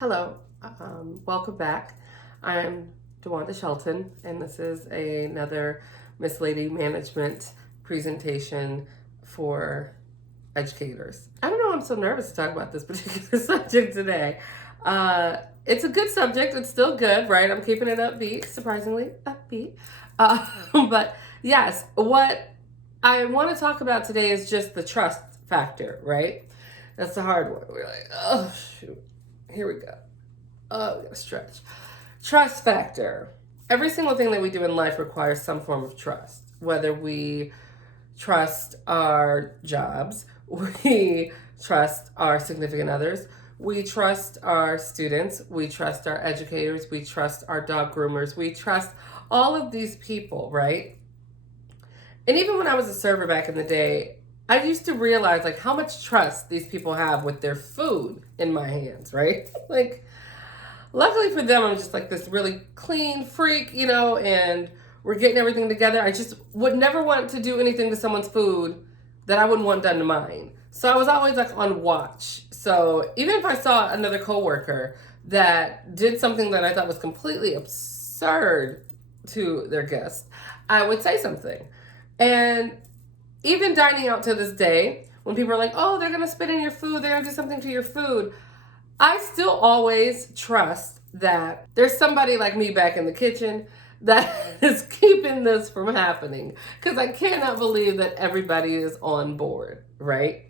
Hello, welcome back. I'm DeWanda Shelton, and this is another Miss Lady Management presentation for educators. I don't know, I'm so nervous to talk about this particular subject today. It's a good subject, it's still good, right? I'm keeping it upbeat, surprisingly upbeat. Uh, but yes, what I want to talk about today is just the trust factor, right? That's the hard one. We're like, oh, shoot. Here we go. Oh, we gotta stretch. Trust factor. Every single thing that we do in life requires some form of trust. Whether we trust our jobs, we trust our significant others, we trust our students, we trust our educators, we trust our dog groomers, we trust all of these people, right? And even when I was a server back in the day, I used to realize like how much trust these people have with their food in my hands, right? Like, luckily for them, I'm just like this really clean freak, and we're getting everything together. I just would never want to do anything to someone's food that I wouldn't want done to mine. So I was always like on watch. So even if I saw another coworker that did something that I thought was completely absurd to their guests, I would say something. And even dining out to this day, when people are like, oh, they're going to spit in your food, they're going to do something to your food, I still always trust that there's somebody like me back in the kitchen that is keeping this from happening, because I cannot believe that everybody is on board, right?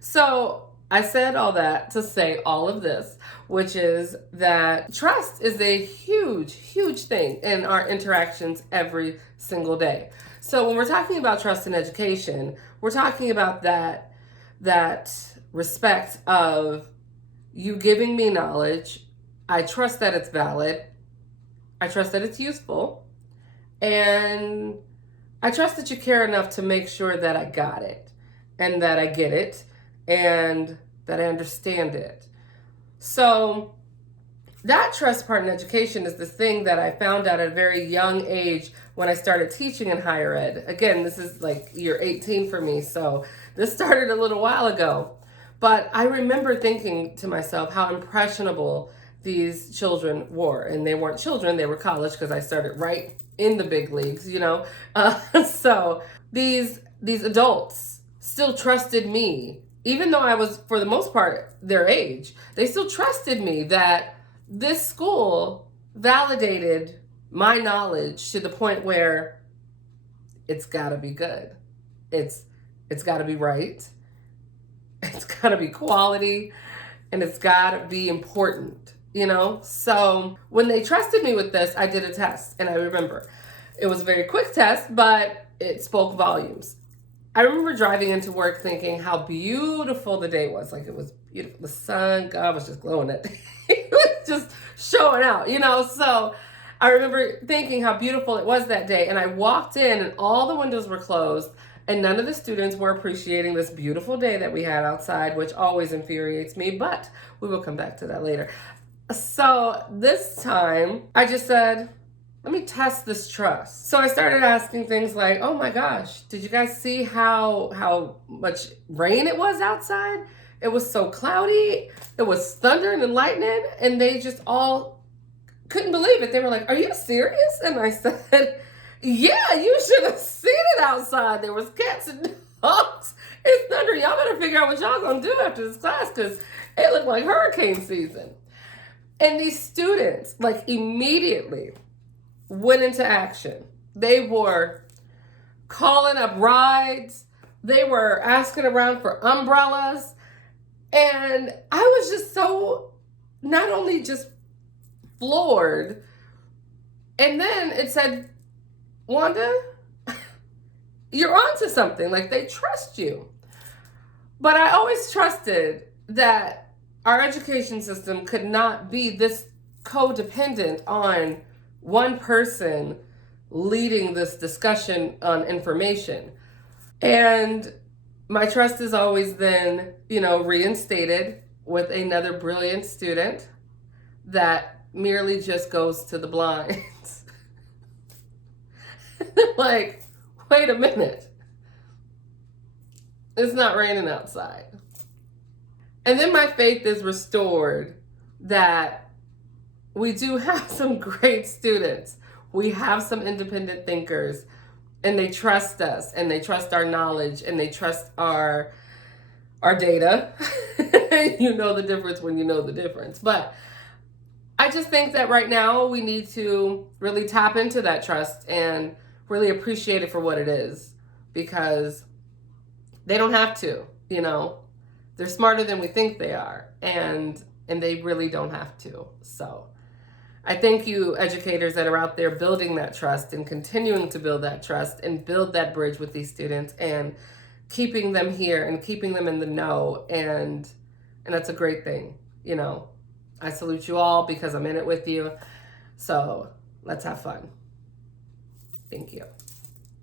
So I said all that to say all of this, which is that trust is a huge, huge thing in our interactions every single day. So when we're talking about trust in education, we're talking about that respect of you giving me knowledge. I trust that it's valid. I trust that it's useful. And I trust that you care enough to make sure that I got it and that I get it and that I understand it. So that trust part in education is the thing that I found out at a very young age when I started teaching in higher ed. Again, this is like year 18 for me, so this started a little while ago. But I remember thinking to myself how impressionable these children were. And they weren't children, they were college, because I started right in the big leagues. So these adults still trusted me, even though I was, for the most part, their age. They still trusted me that this school validated my knowledge to the point where it's got to be good. It's got to be right. It's got to be quality, and it's got to be important. So when they trusted me with this, I did a test, and I remember it was a very quick test, but it spoke volumes. I remember driving into work thinking how beautiful the day was. Like, it was beautiful. The sun, God, was just glowing that day. It was just showing out. So I remember thinking how beautiful it was that day. And I walked in and all the windows were closed and none of the students were appreciating this beautiful day that we had outside, which always infuriates me, but we will come back to that later. So this time I just said, let me test this trust. So I started asking things like, oh my gosh, did you guys see how much rain it was outside? It was so cloudy. It was thundering and lightning. And they just all couldn't believe it. They were like, are you serious? And I said, yeah, you should have seen it outside. There was cats and dogs. It's thundering. Y'all better figure out what y'all gonna do after this class, because it looked like hurricane season. And these students, like, immediately went into action. They were calling up rides. They were asking around for umbrellas. And I was just so not only just floored. And then it said, Wanda, you're onto something. Like, they trust you. But I always trusted that our education system could not be this codependent on one person leading this discussion on information. And my trust is always then, reinstated with another brilliant student that merely just goes to the blinds. Like, wait a minute. It's not raining outside. And then my faith is restored that we do have some great students. We have some independent thinkers, and they trust us, and they trust our knowledge, and they trust our data. You know the difference when you know the difference. But I just think that right now we need to really tap into that trust and really appreciate it for what it is, because they don't have to, you know. They're smarter than we think they are, and they really don't have to. So I thank you, educators that are out there building that trust and continuing to build that trust and build that bridge with these students and keeping them here and keeping them in the know. And that's a great thing, you know. I salute you all because I'm in it with you. So let's have fun. Thank you.